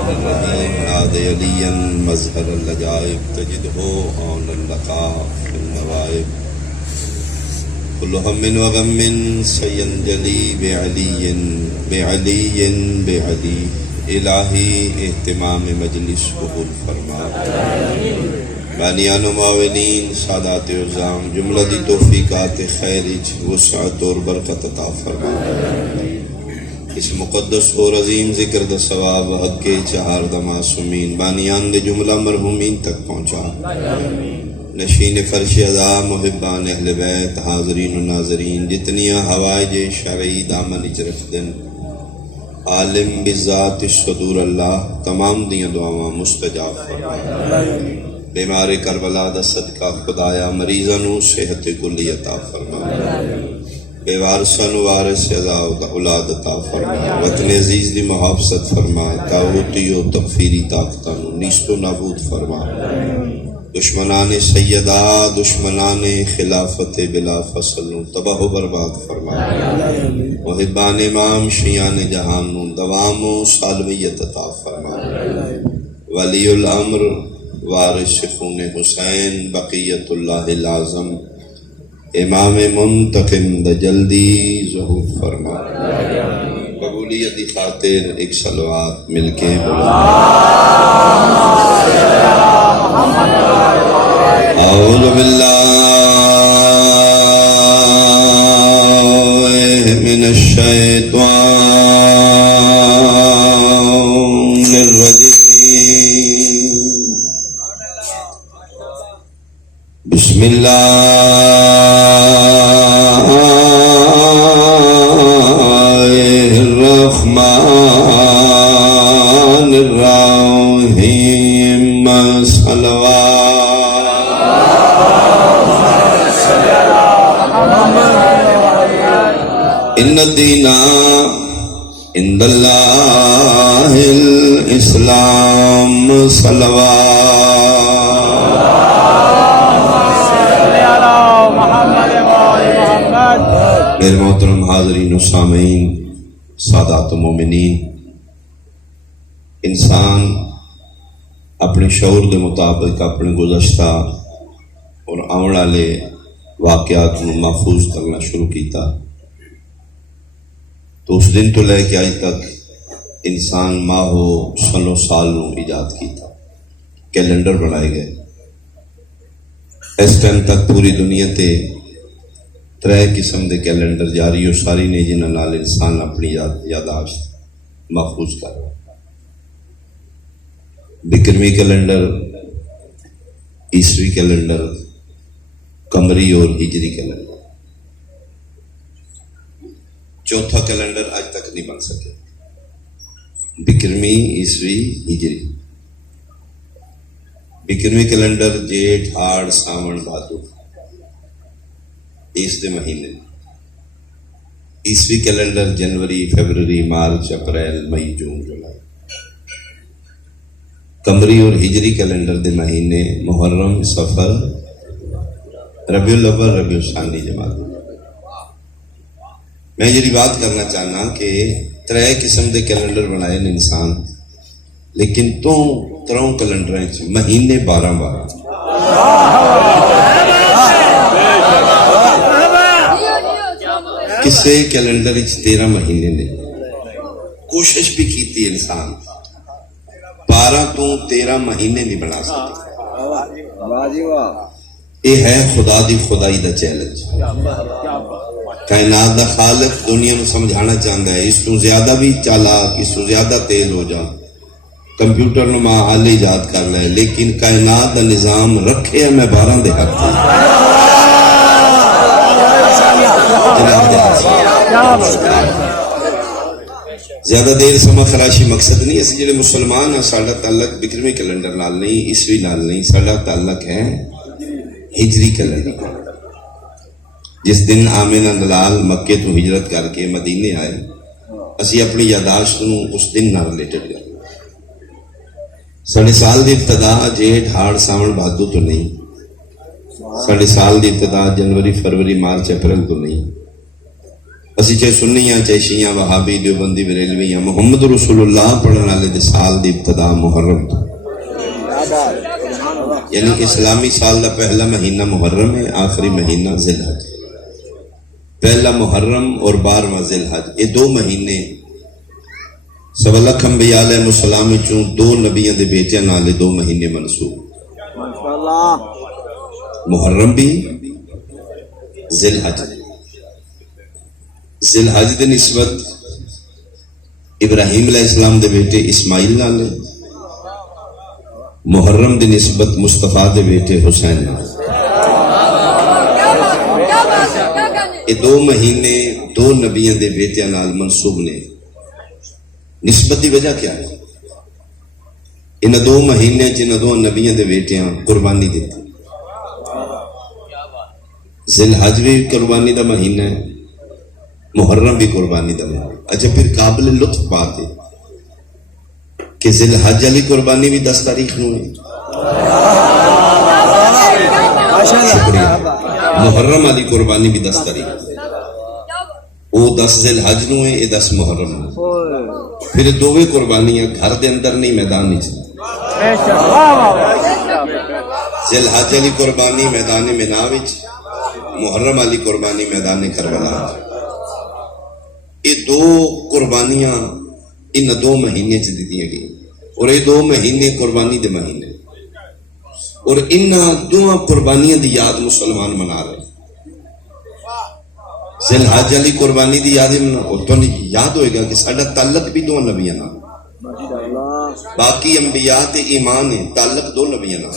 الرحمن الرحیم نادی علیا مظہر اللجائب تجدہ عون اللقاء فی النوائب کل ہم و غم سینجلی بعلی بعلی الہی اہتمام مجلس قبول فرما بانیان و معاونین سادات عظام جملہ دی توفیقات خیر وسعت اور برکت عطا فرما اس مقدس اور عظیم ذکر دا ثواب حق کے چہار دا معصومین بانیان دے جملہ مرحومین تک پہنچا نشین فرش عزا محبان اہل بیت حاضرین و ناظرین جتنیاں ہوائج شرعی دامن اچرف دن عالم بذات الصدور اللہ تمام دیاں دعاواں مستجاب فرما بیمار کربلا دا صدقہ خدایا مریضاں صحت کلی عطا فرما بے وارثاں وارث عزا اولاد عطا فرما وطن عزیز دی محافظت فرما تاوتی و تغفیری طاقتاں نیست و نابود فرما دشمنان سیدہ دشمنان خلافت بلا فصل تباہ و برباد فرما محبان امام شیان جہان دوام و سالمیت عطا فرما ولی الامر وارث خون حسین بقیت اللہ العظم امام منتقم دا جلدی ظہور فرما قبولیت کی خاطر ایک صلوات مل کے اعوذ باللہ من الشیطان الرجیم بسم اللہ الرحمن الرحیم صلوات ان الدین عند اللہ الاسلام صلوات میرے محترم حاضرین و سامعین سادات و مومنین انسان اپنے شعور دے مطابق اپنے گزشتہ اور آنے والے واقعات کو محفوظ کرنا شروع کیتا تو اس دن تو لے کے آج تک انسان ماہو سنوں سالوں ایجاد کیتا کیلنڈر بنائے گئے اس ٹائم تک پوری دنیا تے 3 قسم دے کیلنڈر جاری اور ساری نے جنہاں نال انسان اپنی یاداشت محفوظ کر رہا بکرمی کیلنڈر عیسوی کیلنڈر قمری اور ہجری کیلنڈر چوتھا کیلنڈر آج تک نہیں بن سکے بکرمی عیسوی ہجری بکرمی کیلنڈر جیٹھ ہاڑ ساون بھادو اس دے مہینے عیسوی کیلنڈر جنوری فیبروری مارچ اپریل مئی جون جولائی قمری اور ہجری کیلنڈر دے مہینے محرم صفر ربیع الاول ربیع الثانی جماعت میں یہ بات کرنا چاہنا کہ 3 قسم دے کیلنڈر بنائے نے انسان لیکن تو 3 کیلنڈر مہینے 12 کسے کیلنڈر 13 مہینے نے کوشش بھی کیتی انسان 12 تو 13 مہینے نہیں بنا سکتے یہ ہے خدا دی خدائی دا چیلنج کائنات دا خالق دنیا نو سمجھانا چاہتا ہے اس تو زیادہ بھی چالاک اس تو زیادہ تیز ہو جا کمپیوٹر نو ماں حال ایجاد کر لے لیکن کائنات دا نظام رکھے میں 12 دے ہاتھ زیادہ دیر سما خراشی مقصد نہیں اسی جڑے مسلمان ہیں ساڈا تعلق بکرمی کیلنڈر نال نہیں عیسوی نال نہیں ساڈا تعلق ہے ہجری کیلنڈر جس دن آمنہ دلال مکے تو ہجرت کر کے مدینے آئے اسی اپنی یاداشت نو اس دن نال ریلیٹڈ کر ساڑھے سال دی ابتدا جیٹھ ہاڑ ساون بھادو تو نہیں ساڑھے سال دی ابتدا جنوری فروری مارچ اپریل تو نہیں اسی چاہے سنی ہیں چاہے شیعہ وہابی دیوبندی بریلوی ہیں، محمد رسول اللہ پڑھنے والے دے سال دی ابتدا محرم تھا، یعنی اسلامی سال دا پہلا مہینہ محرم ہے، آخری مہینہ ذی الحج، پہلا محرم اور 12واں ذی الحج، یہ 2 مہینے سوا لکھ انبیاء علیہ السلام چوں 2 نبیوں دے بیٹیاں نالے 2 مہینے منسوب، محرم بھی ذی الحج، ذی الحج دے نسبت ابراہیم علیہ السلام دے بیٹے اسماعیل نالے، محرم دی نسبت مصطفیٰ دے بیٹے حسین نالے۔ یہ 2 مہینے 2 نبیوں دے بیٹے نال منسوب نے، نسبت دی وجہ کیا ہے؟ ان 2 مہینے جن 2 نبیوں دے بیٹیاں قربانی دیتی، ذی الحج بھی قربانی دا مہینہ ہے، محرم بھی قربانی دا مہینہ۔ اچھا پھر قابل لطف بات ہے کہ ذی الحج علی قربانی بھی 10 تاریخ نو ہے، شکریہ، محرم علی قربانی بھی 10 تاریخ، وہ 10 ذی الحج نو ہے، یہ 10 محرم نو، پھر 2 قربانیاں گھر دے اندر نہیں میدان نہیں چاہیے، ذی الحج علی قربانی میدان منا وچ، محرم علی قربانی میدان کربلا، یہ 2 قربانیاں ان 2 مہینے چ دی گئی، اور یہ 2 مہینے قربانی دے مہینے، اور ان 2 قربانیاں دی یاد مسلمان منا رہے ہیں۔ ذی الحج علی قربانی دی یاد تو یاد ہوئے گا کہ ساڈا تعلق بھی 2 نبیاں نال، باقی انبیاء تے ایمان ہے، تعلق 2 نبیاں نال۔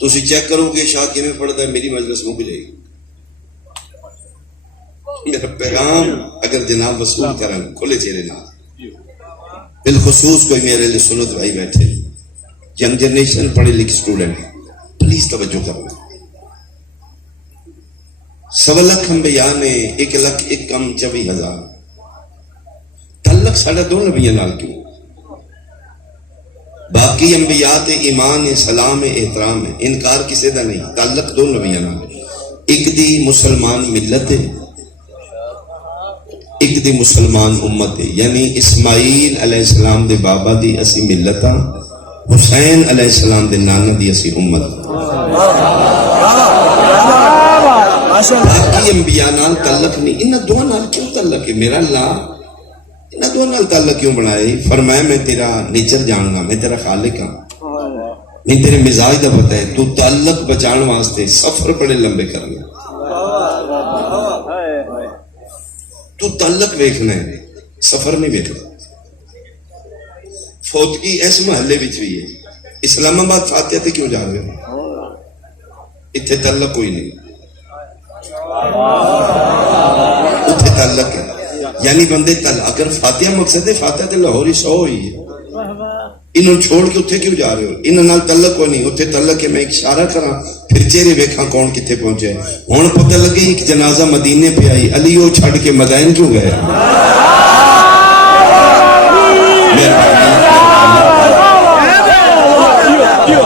تسی چیک کرو گے شاہ کیویں پڑھدا ہے، میری مجلس مک جائے گی، میرا پیغام اگر جناب وصول کریں کھلے چہرے نال، بالخصوص کوئی میرے لیے سنت بھائی بیٹھے، ینگ جنریشن پڑھے لکھے اسٹوڈنٹ، پلیز توجہ کرو۔ 1.25 لاکھ انبیاء نے 1,01,24,000، تعلق ساڈا 2 نبیاں نال کیوں؟ باقی انبیاء تے ایمان ہے، سلام ہے، احترام ہے، انکار کسے دا نہیں، تعلق 2 نبیاں نال، ایک دی مسلمان ملت ہے، ایک دی مسلمان امت ہے، یعنی اسماعیل علیہ السلام دے بابا دی اسی ملت ہاں، حسین علیہ السلام دے نانا دی اسی امت ہاں۔ باقی انبیاء نال تعلق نہیں، انہاں 2 نال کیوں تعلق ہے؟ میرا اللہ انہاں 2 نال تعلق کیوں بنائے؟ فرمایا میں تیرا نیچر جاننا، میں تیرا خالق ہاں، میں تیرے مزاج دا پتہ ہے، تو تعلق بچان واسطے سفر بڑے لمبے کرنا، تو تعلق ویکھنا ہے، سفر نہیں ویکھنا۔ فوتگی اس محلے وچ بھی ہے، اسلام آباد فاتحہ تے کیوں جا رہے ہو؟ اتنے تعلق کوئی نہیں، اتنے تعلق ہے، یعنی بندے اگر فاتحہ مقصد ہے، فاتحہ تے لاہور ہی 100 ہوئی ہے، انہوں چھوڑ کے اتنے کیوں جا رہے ہو؟ انہوں نال تعلق کوئی نہیں، اتنے تعلق ہے، میں ایک اشارہ کراں پھر چہرے ویکھاں کون کتنے پہنچے۔ ہن پتہ لگے ایک جنازہ مدینے پہ آئی، علی وہ چھڑ کے مدائن کیوں گئے؟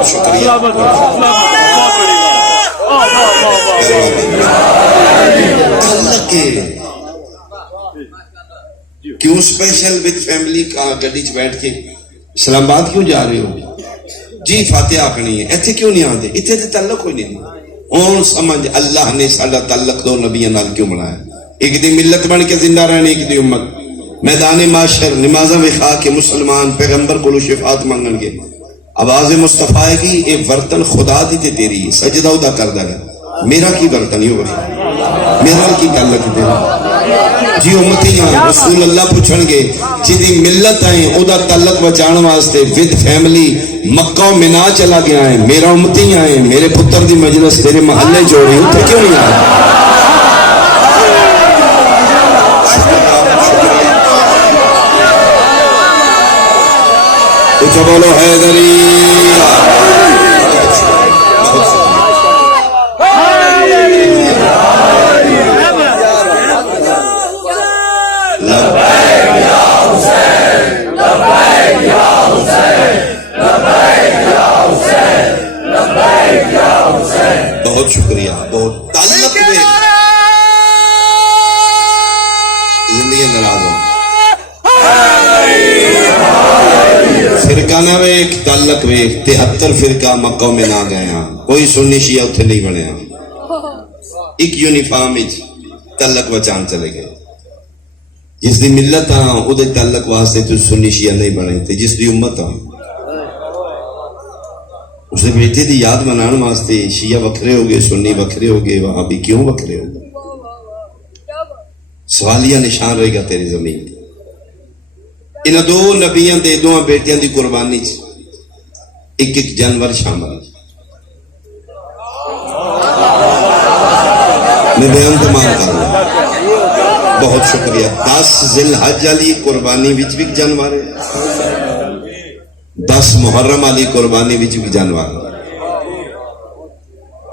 شکریہ، تعلق ہے، کیوں اسپیشل وتھ فیملی کا گڈی چ بیٹھ کے اسلام آباد کیوں جا رہے ہو؟ جی فاتحہ آخنی ہے، ایتھے کیوں نہیں آتے؟ اتنے تے تعلق کوئی نہیں۔ ہوں سمجھ اللہ نے ساڈا تعلق 2 نبیاں نال کیوں بنایا؟ ایک دی ملت بن کے زندہ رہنے، ایک دی امت، میدان معاشر نمازاں وکھا کے مسلمان پیغمبر کو شفاعت مانگن گے، آواز مصطفیٰ کی اے برتن خدا دی تے تیری سجدہ ادا کردا ہے، میرا کی برتن ہی ہوگا، میرا کی تعلق تیرا؟ جی امتیاں رسول اللہ پوچھن گے جی ملت آئیں او دا تعلق بچان واسطے ود فیملی مکہ و منا چلا گیا ہے، میرا امتیاں ہیں، میرے پتر دی مجلس تیرے محلے جوڑی اتنے کیوں نہیں آئے؟ اچھا بولو حیدری، بہت شکریہ، بہت تعلق میں فرقہ نہ ویک تعلق ویک 73 فرقہ مکہ میں نہ گئے ہاں کوئی سنی شیعہ اتنے نہیں بنے ہاں ایک یونیفارم تعلق بچان چلے گئے جس دی ملت ہاں او دے تعلق واسطے تو سنی شیعہ نہیں بنے تھے جس دی امت ہاں اس نے بیٹے دی یاد منان واسطے شیعہ وکھرے ہو گئے سنی وکھرے ہو گئے وہابی کیوں وکھرے ہو گئے سوالیہ نشان رہے گا تیری زمین کی انہاں دو نبیاں دے دو بیٹیاں دی قربانی ایک ایک جانور شامل میں بیان تمام کر رہا بہت شکریہ 10 ذی الحج علی قربانی وچ بھی جانور ہے 10 محرم علی قربانی وچ بھی جانور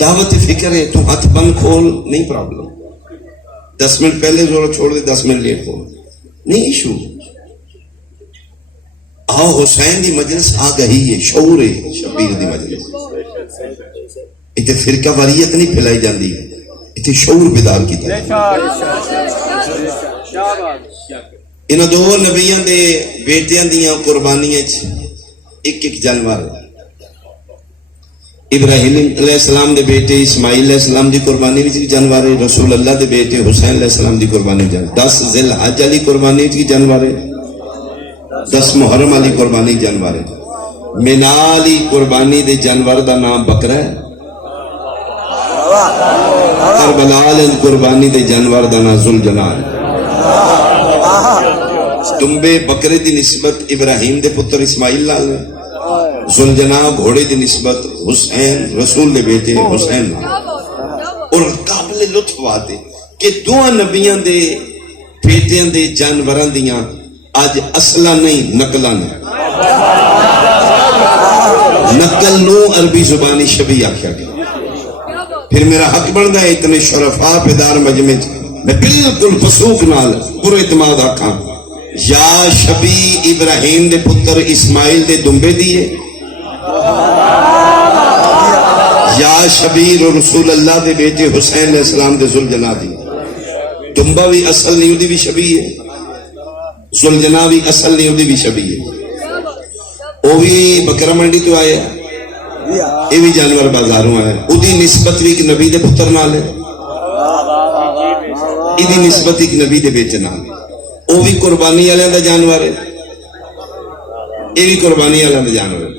دعوت فکر ہے تو ہاتھ بند کھول نہیں پرابلم 10 منٹ پہلے زورا چھوڑ دے 10 منٹ لیٹ کھول نہیں ایشو آؤ حسین دی مجلس آ گئی ہے شعور ہے شبیر دی مجلس اتنے فرقہ واریت نہیں پھیلائی جاندی اتنے شعور بیدار کی انہاں دو نبیاں دے بیٹیاں دیاں قربانیاں ایک ایک جانور ابراہیم علیہ السلام دے بیٹے اسماعیل علیہ السلام دی قربانی وچ جانور ہے رسول اللہ دے بیٹے حسین علیہ السلام دی قربانی 10 ذی الحج علی قربانی وچ جانور ہے 10 محرم علی قربانی جانور ہے مینا علی قربانی دے جانور دا نام بکرا ہے کربلا علی قربانی دے جانور دا نام ذوالجلال دمبے بکرے دی نسبت ابراہیم دے پتر اسماعیل لال ذوالجنا گھوڑے دی نسبت حسین رسول دے بیٹے حسین اور قابل لطف بات ہے کہ دو نبیاں دے بیٹیاں دے جانوراں دیاں آج اصلہ نہیں نقلہ نہیں نقل نو عربی زبانی شبیہ آکھا گیا پھر میرا حق بندہ ہے اتنے شرفاء پیدار مجمع میں بالکل فسوق نال پورا اعتماد آکھاں یا شبی ابراہیم دے پتر اسماعیل دے دمبے دیئے یا شبیر رسول اللہ دے بیٹے حسین علیہ السلام دے ذوالجنا دیئے دمبا بھی اصل نہیں دی بھی شبی ہے ذوالجنا بھی اصل نہیں دی بھی شبی ہے وہ بھی بکرہ منڈی تو آئے یہ بھی جانور بازاروں آئے او دی نسبت بھی ایک نبی دے پتر نال ہے ای دی نسبت ایک نبی دے بیٹے نال ہے وہ بھی قربانی علیہ دا جانور ہے یہ بھی قربانی علیہ دا جانور ہے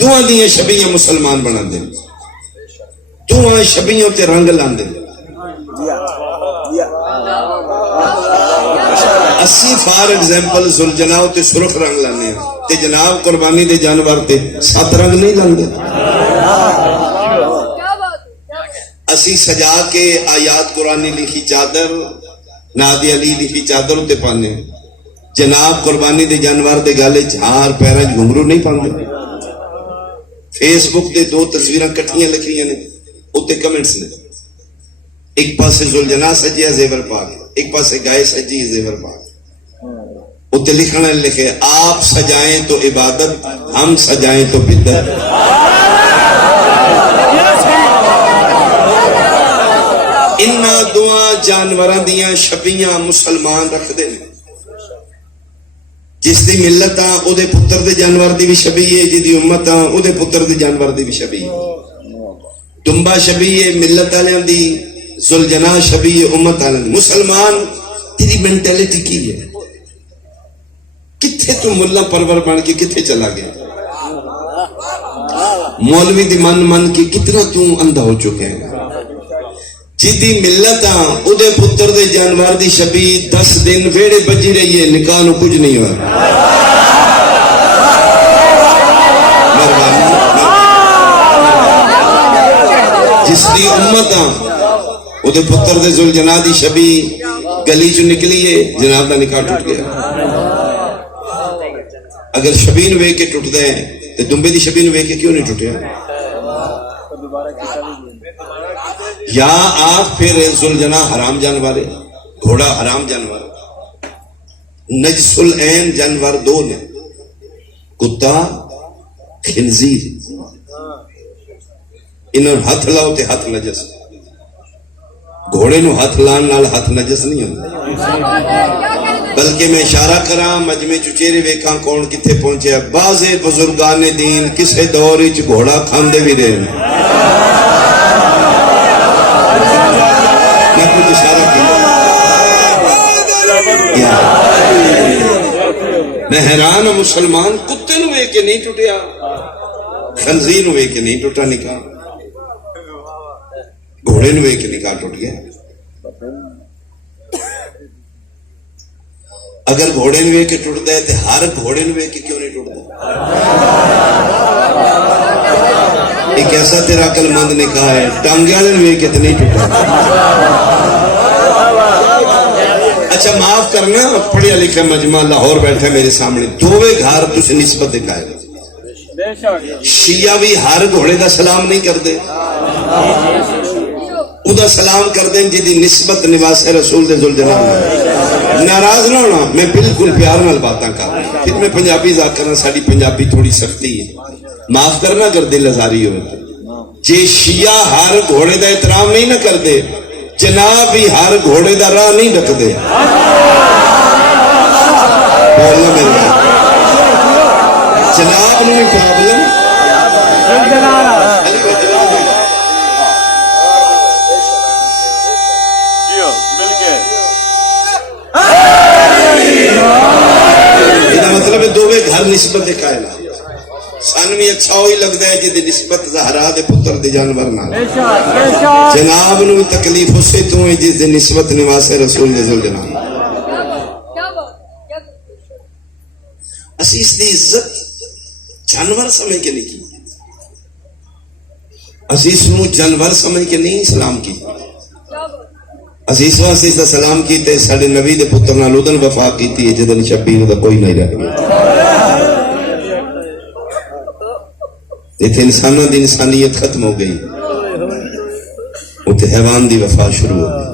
دعا دیئے شبیہ مسلمان بنا دیں دعا شبیوں تے رنگ لان دیں 80 فار ایگزامپل ذوالجنا تے سرخ رنگ لانے ہیں تے جناب قربانی دے جانور تے 7 رنگ نہیں لان دیں اسی سجا کے آیات قرآنی لکھی چادر نادی علی لکھی چادر ہوتے پانے جناب قربانی دے جانور دے گالے جھار پیرہ گھنگرو نہیں پانے فیس بک دے 2 تصویریں کٹھیاں لکھی ہیں ہوتے کمنٹس نے ایک پاسے ذوالجنا سجیہ زیور پاک ایک پاسے گائے سجی زیور پاک ہوتے لکھنا لکھے آپ سجائیں تو عبادت ہم سجائیں تو بدت انہا دعا جانوراں دیاں شبیاں مسلمان رکھ دے جس دی ملت آن او دے پتر دے جانور دی بھی شبی ہے جی دی امت آن او دے پتر دے جانور دی بھی شبی ہے دمبا شبی ہے ملت آلیاں دی ذوالجنا شبی ہے امت آلیاں دی مسلمان تیری مینٹیلیٹی کی ہے کتھے تو ملہ پرور بن کے کتھے چلا گیا مولوی دی من کے کتنا تو اندھا ہو چکے ہیں جیدی ملت آن او دے پتر دے جانوار دی شبی 10 دن ویڑے بجی رہی ہے نکاح نو کچھ نہیں ہوا جس دی امت آن او دے پتر دے ذوالجنا دی شبی گلی جو نکلی ہے جناب دا نکاح ٹوٹ گیا اگر شبین وے کے ٹوٹ دے تو دمبے دی شبین وے کے کیوں نہیں ٹوٹیا یا آپ پھر ذوالجنا حرام جانور ہے گھوڑا حرام جانور نجس العین جانور 2 نے کتا خنزیر انہوں ہاتھ لاؤ تے ہاتھ نجس گھوڑے نو ہاتھ لان نال ہاتھ نجس نہیں ہوتا بلکہ میں اشارہ کراں مجمع چچیرے ویکھاں کون کتھے پہنچے. بعض بزرگان دین کسے دور وچ گھوڑا کھاندے بھی رہے. میں کچھ اشارہ کیا. میں حیران ہوں مسلمان کتے نو ویکھ کے نہیں ٹوٹیا, خنزیر نو ویکھ کے نہیں ٹوٹا نکاح, گھوڑے نو ویکھ کے نکاح ٹوٹ گیا. اگر گھوڑے نو ویکھ کے ٹوٹتا ہے تو ہر گھوڑے نو ویکھ کے کیوں نہیں ٹوٹتا؟ ایک ایسا تیرا عقل مند نکاح ہے, ٹانگے والے نو ویکھ کے تو نہیں ٹوٹا. اچھا معاف کرنا, پڑھیا لکھا مجمع لاہور بیٹھا میرے سامنے, دووے گھر تسی نسبت دکھائے گا. شیعہ بھی ہر گھوڑے دا سلام نہیں کرتے, او دا سلام کردیں جی نسبت نواس رسول دے ذوالجلال. ناراض نہ ہونا, میں بالکل پیار نال باتاں کر رہا ہوں. پھر میں پنجابی ذات کرنا, ساری پنجابی تھوڑی سختی ہے, معاف کرنا اگر دل آزاری ہوئے. جے شیعہ ہر گھوڑے دا احترام نہیں نہ کرتے, جناب بھی ہر گھوڑے دا راہ نہیں ڈکدے. بولنا میرے جناب نو پرابلم مطلب دووے گھر نسبت قائل. سن بھی اچھا ہوئی لگتا ہے جی نسبت زہرا دے پتر دے جانور نال. جناب نو تکلیف اسے تو ہے جس دے نسبت نواس رسول دے ذوالجلال. اسی اس دی عزت جانور سمجھ کے نہیں کی, اسی اس نو جانور سمجھ کے نہیں سلام کی. اسی اس واسطے اس دا سلام کیتے ساڈے نبی دے پتر نال ادن وفا کیتی ہے جدن شبیر دا کوئی نہیں رہ گیا. اتنے انسانوں دی انسانیت ختم ہو گئی, اتنے حیوان دی وفا شروع ہو گئی.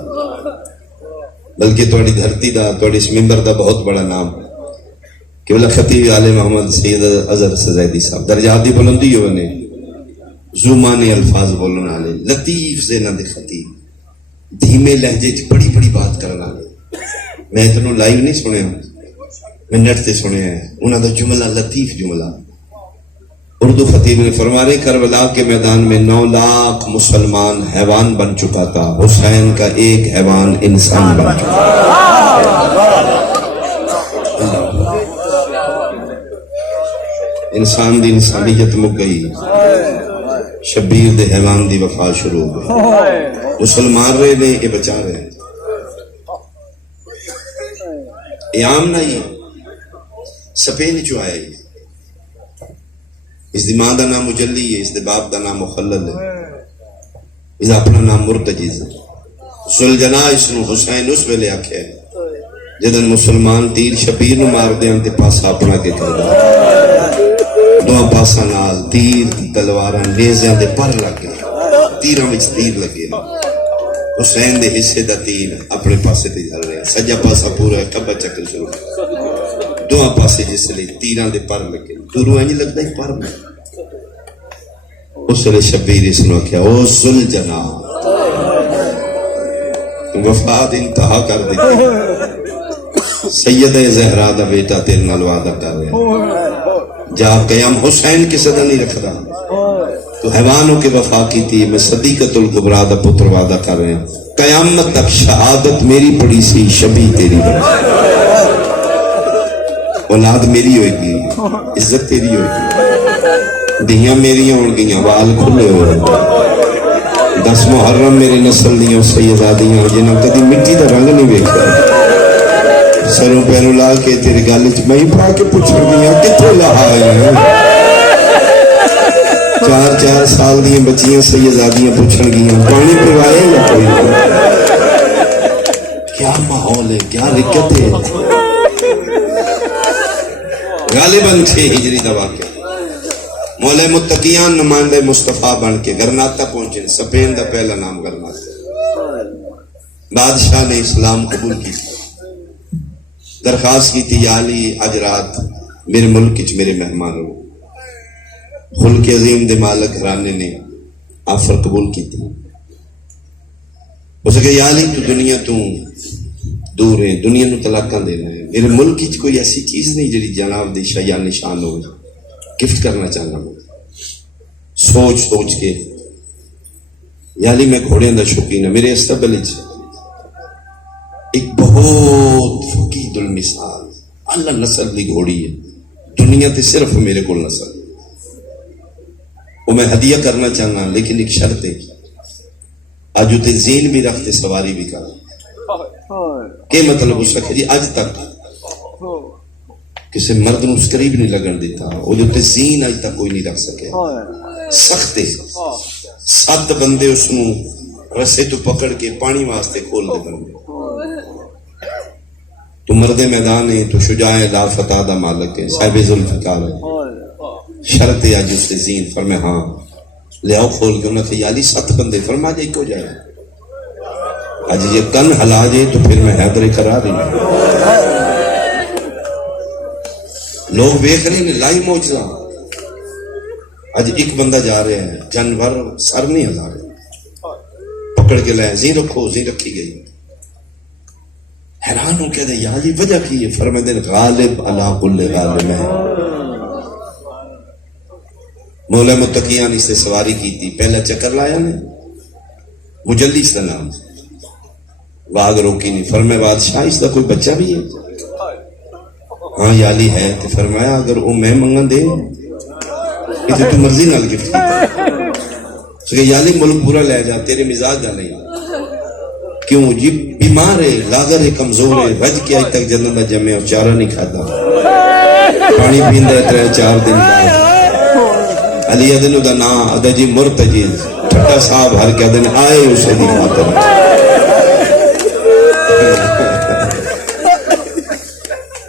بلکہ تھوڑی دھرتی دا, تھوڑی اس ممبر دا بہت بڑا نام کہ بلا خطیب عالم محمد سید اظہر سزیدی صاحب, درجات دی بلندی ہوئے نے, زومانی الفاظ بولن والے, لطیف زینا دے خطیب, دھیمے لہجے چ بڑی بڑی بات کرنا والے. میں اتنوں لائیو نہیں سنیا, میں نیٹ تے سنیا ہے. انہاں دا جملہ لطیف جملہ. اردو خطیب نے فرما رہے کربلا کے میدان میں 9 لاکھ مسلمان حیوان بن چکا تھا, حسین کا ایک حیوان انسان بن چکا. انسان دی انسانیت مک گئی, شبیر دے حیوان دی وفا شروع ہو گئی. مسلمان رہے نے یہ بچا رہے ہیں. یہ عام نہیں, سپین چو آیا ہی. اس دی ماں دا نام مجلی ہے, اس دے باپ دا نام مخلل ہے, اس اپنا نام مرتجز ہے. ذوالجنا اس نو حسین اس ویلے آکھیا ہے جدن مسلمان تیر شبیر نو مار دیاں تے پاسا اپنا کے کردا. دو پاسا نال تیر تلواراں نیزیاں دے پر لگ گئے, تیراں وچ تیر لگے. حسین دے حصے دا تیر اپنے پاسے تے جل رہا, سجا پاسا پورا کبا چکر شروع. دو پاسے جس لئے تیراں دے پر لگے, دوروں اینی لگتا ہے پر میں. اس لئے شبیر اس نے کیا, او ذوالجنا وفا دی انتہا کر دیتی, سید زہرا دا بیٹا تیرے نال وعدہ کر رہے, جا قیام حسین کی صدا نہیں رکھ رہا تو حیوانوں کی وفا کی تھی. میں صدیقۃ الکبریٰ دا پتر وعدہ کر رہے ہیں, قیامت تک شہادت میری پڑی سی, شبی تیری بڑی, اولاد میری ہوئے گی, عزت تیری ہوئے گی, دیاں میری ہون گیاں, وال کھلے ہو رہے. 10 محرم میری نسل دیاں سیدادیاں جنہاں کدی مٹی دا رنگ نہیں ویکھا, سروں پیروں لا کے تیرے گل چ میں پا کے پوچھ گیا کتوں لہا ہے. 4 سال دیاں بچیاں سیدادیاں پوچھن گیاں پانی پوائے یا کوئی نہیں. کیا ماحول ہے, کیا رکت ہے. غالباً 6 ہجری دا واقعہ. مولا متقیان نمائندہ مصطفیٰ بن کے گرناتا پہنچے. سپین دا پہلا نام گرناتا. بادشاہ نے اسلام قبول کی, درخواست کی تھی, یا علی اج رات میرے ملک چ میرے مہمان ہو. خلق عظیم دے مالک گھرانے نے آفر قبول کی تھی. اس کہ یا علی تو دنیا تو دور ہے، دنیا نو طلاقاں دینا ہے. میرے ملک وچ کوئی ایسی چیز نہیں جڑی جناب دی شیا نشان ہو. گفٹ کرنا چاہنا میں سوچ سوچ کے. یعنی میں گھوڑیاں دا شوقین ہوں. میرے استقبال وچ ایک بہت فقید المثال اللہ نسل دی گھوڑی ہے دنیا تے صرف میرے کو نسل. وہ میں ہدیہ کرنا چاہنا لیکن ایک شرط ہے آج تے زین بھی رکھتے سواری بھی کر. کہ مطلب اس رکھے جی اج تک کسی مرد نو اس قریب نہیں لگن دیتا. وہ جو تے زین اج تک کوئی نہیں رکھ سکے. سخت ہے. 7 بندے اس نو رسے تو پکڑ کے پانی واسطے کھول دے بندے. تو مرد میدان ہے تو شجاع لا فتح دا مالک ہے صاحب ذوالفقار ہے. شرط ہے آج اس سے زین. فرمایا ہاں لے آؤ کھول کے. انہوں نے کہا یالی 7 بندے. فرمایا جائے کو جائے آج یہ کن ہلا جائے تو پھر میں حیدر قرار ہی نہیں. لوگ دیکھ رہے ہیں لائی موجزہ. آج ایک بندہ جا رہا ہے جانور سر نہیں ہلا رہے پکڑ کے لائے. زین رکھو. زین رکھی گئی. حیران ہوں کہتے یا یہ وجہ کی ہے. فرماتے ہیں غالب علی کل غالب ہے. مولا متقیان اس سے سواری کی تھی. پہلا چکر لایا نے مجلس کا نام واگ روکی نہیں. فرمایا بادشاہ اس کا کوئی بچہ بھی ہے؟ ہاں یالی ہے. تو فرمایا اگر وہ میں منگن دے اسے تو مرضی نال گفٹ کی. یالی ملک پورا لے جا تیرے مزاج کا نہیں. کیوں جی بیمار ہے لاغر ہے کمزور ہے رج کے آج تک جنت نہ جمے اور چارہ نہیں کھاتا پانی پیندا ہے 3-4 دن بعد. علی ادن دا نا ادا جی مرتجز ٹھٹا صاحب ہر کے دن آئے اسے دی خاطر.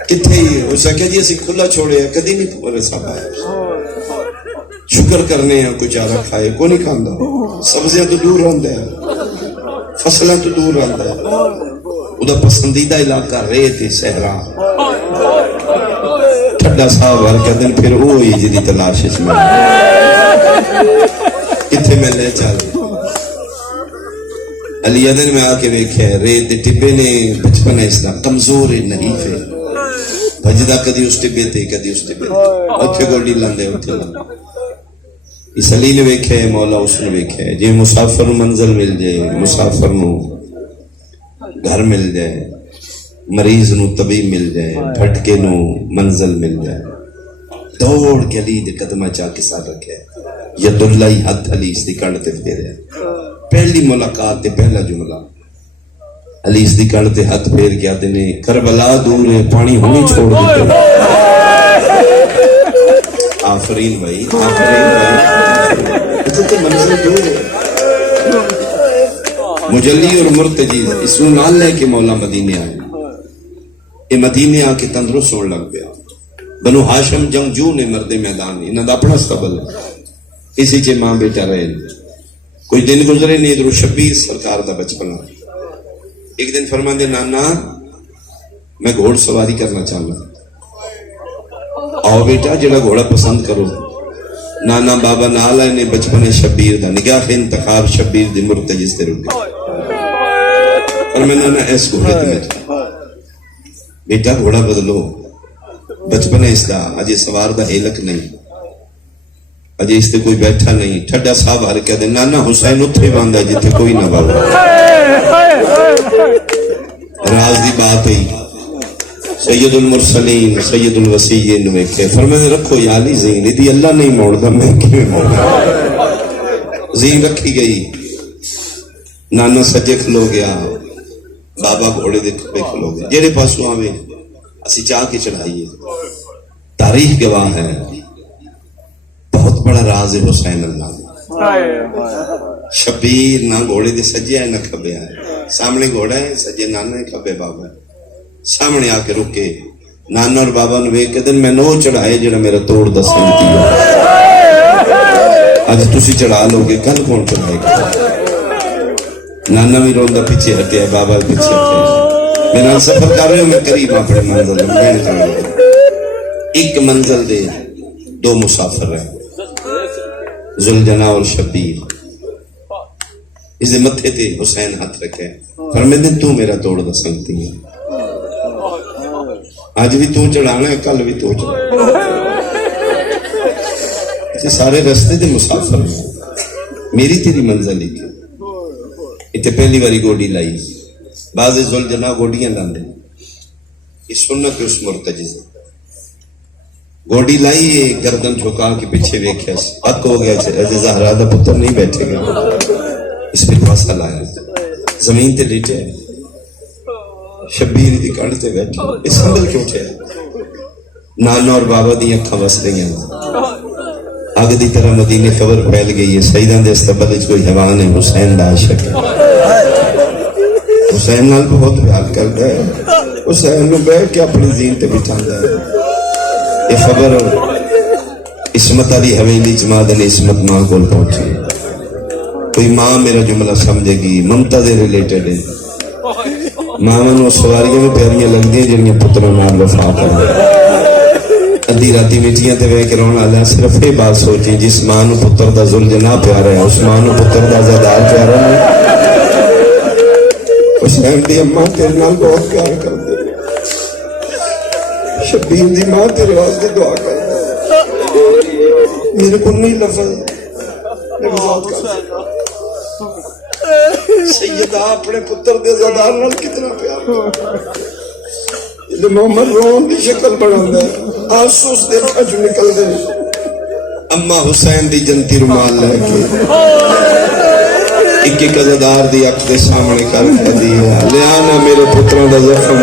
کتنے اس نے کہا جی اسی کھلا چھوڑے ہیں کدی نہیں پورے صاحب آیا. شکر کرنے ہیں کوئی چارہ کھائے کو نہیں کھاندا. سبزیاں تو دور رہندا ہے فصلیں تو دور رہتا ہے. وہ پسندیدہ علاقہ ریت صحرا ٹھڈا صاحب ہر کے دن پھر وہی جی تلاش اس میں کتنے میں لے چل. علی ادن میں آ کے ویکھے ریت ٹبے نے بچپن ہے اس کا کمزور ہے نحیف ہے بجدا کدی اس ٹبے تے کدی اس ٹبے اوتھے گوڈی لاندے اوتھے لاندے. اس علی نے ویکھے مولا اس نے ویکھے جی مسافر نو منزل مل جائے مسافر نو گھر مل جائے مریض نو طبیب مل جائے بھٹکے نو منزل مل جائے. دوڑ کے علی دے قدمہ چاہ کے ساتھ رکھے ید اللہ ہاتھ علی اس دی کڑ تے پھیرے. پہلی ملاقات تے پہلا جملہ علی اس دی کڑ تے ہاتھ پھیر کے آتے نے کربلا دور ہے پانی ہونی چھوڑ دیتے. آفرین بھائی آفرین بھائی تو منزل دور ہے. مجلی اور مرتجی اس نو نال لے کے مولا مدینے آئے. یہ مدینے آ کے تندرست ہونے لگ پیا. بنو ہاشم جنگجو نے مرد میدان انہاں دا اپنا سبل اسی چ ماں بیٹا رہے. کوئی دن گزرے نہیں ادھر شبیر سرکار دا بچپنا. ایک دن فرماندے نانا میں گھوڑ سواری کرنا چاہتا. آؤ بیٹا جڑا گھوڑا پسند کرو. نانا بابا نال آئے نے بچپن شبیر دا نگاہ انتخاب شبیر دی مرتجز تے رک گئے. اور میں نانا ایس گھوڑے تے میں بیٹا گھوڑا بدلو بچپن اس دا اجے سوار دا ہیلک نہیں اجے اس تے کوئی بیٹھا نہیں. ٹھڈا صاحب ہر کے دے نانا حسین اتھے باندھا جتے کوئی نہ باندھا. راز دی بات ہوئی سید المرسلین سید الوسیین ویکھے فرمایا رکھو یا علی زین دی اللہ نہیں موڑدا میں کیویں موڑا. زین رکھی گئی. نانا سجے کھلو گیا بابا گھوڑے دے کھبے کھلو گیا. جڑے پاسوں آوے اسی چاہ کے چڑھائیے. تاریخ گواہ ہے بہت بڑا راز ہے حسین اللہ. شبیر نہ گھوڑے دے سجے ہے نہ کھبے ہے. سامنے گھوڑا ہے سجے نانا ہے کھبے بابا ہے. سامنے آ کے رکے نانا اور بابا نے ویکھ کے دن میں نو چڑھائے جڑا میرا توڑ دا سنتی ہے. اج تسی چڑھا لو گے کل کون چڑھائے گا. نانا بھی روندا پیچھے ہٹیا بابا بھی پیچھے ہٹیا. میرا سفر کر رہے ہو میں قریب اپنے منزل میں. ایک منزل دے 2 مسافر رہے ذوالجنا اور شبیر. اس دے متھے تے حسین ہاتھ رکھے فرماتے تو میرا توڑ دا سنگتی ہے. اج بھی تو چڑھانا ہے، کل بھی تو چڑھانا ہے، سارے رستے دے مسافر ہیں، میری تیری منزل ہی اتنے پہلی باری گوڈی لائی، بعض ذوالجناح گوڈیاں لاندے، یہ سنت اس مرتجز گوڈی لائی، گردن جھکا کے پیچھے ویکھیا، حق ہو گیا، زہرا دا پتر نہیں بیٹھے گا، اس پہ پاسا لایا، زمین تے لیٹے، شبیر دی کڑ تے بیٹھے، اس سنبھل کے اٹھے، نانا اور بابا دی اکھاں وس رہی ہیں، آگ دی طرح مدینے خبر پھیل گئی ہے، سیدان دے استقبال وچ کوئی حیوان ہے، حسین دا عاشق ہے، حسین نال بہت پیار کردا ہے، حسین نو بیٹھ کے اپنی زین تے بٹھاندا ہے، یہ خبر عصمت علی حویلی جماعت نے عصمت ماں کو پہنچی، کوئی ماں میرا جملہ سمجھے گی، ممتا دے ریلیٹڈ ہے، ماں نو سواریاں میں پیاریاں لگدی ہیں جڑیاں پتراں نال وفا کردے، ادھی راتی میٹیاں تے وے کے رون والا صرف یہ بات سوچی، جس ماں نو پتر دا ذوالجناح پیارا ہے، اس ماں نو پتر دا زیدار پیارا نہیں، حسین دی اماں تیرے نال بہت پیار کردے، شبیر دی ماں تیرے واسطے دعا کر، میرے کو نہیں لفظ میں وضاحت کر، سیدہ اپنے پتر دے زیدار نال کتنا پیار کردا، محمد رون دی شکل بڑھاندا ہے، آنسو اس دے اکھاں چوں نکل دے، اما حسین دی جنتی رومال لے کے ایک ایک عزادار دی اکھ دے سامنے کر دی ہے، لے آنا میرے پتروں دا زخم،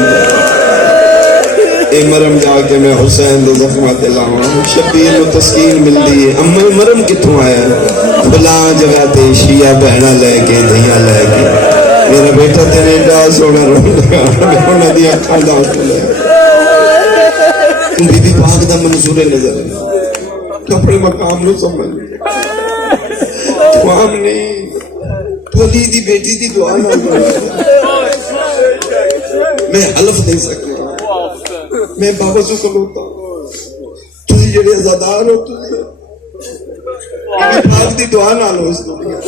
اے مرم جا کے میں حسین دے زخمات لاؤں، شبیر نو تسکین مل دی ہے، اما مرم کتوں آیا ہے، فلاں جگہ تے شیعہ بہنا لے کے دھیاں لے کے، میرا بیٹا تیرے ڈا سونا رو لگا، انہاں دی اکھاں دا آنسو لے، تم بی بی پاک دا منظور نظر ہے، تو اپنے مقام نو سمجھ، تو عام نہیں، تو علی دی بیٹی دی دعا نہ کرے، میں حلف دے سکتا، میں بابا سو کلوتا، تجھے جڑے عزادار ہو، تجھے پاک دی دعا نہ لو اس دنیا،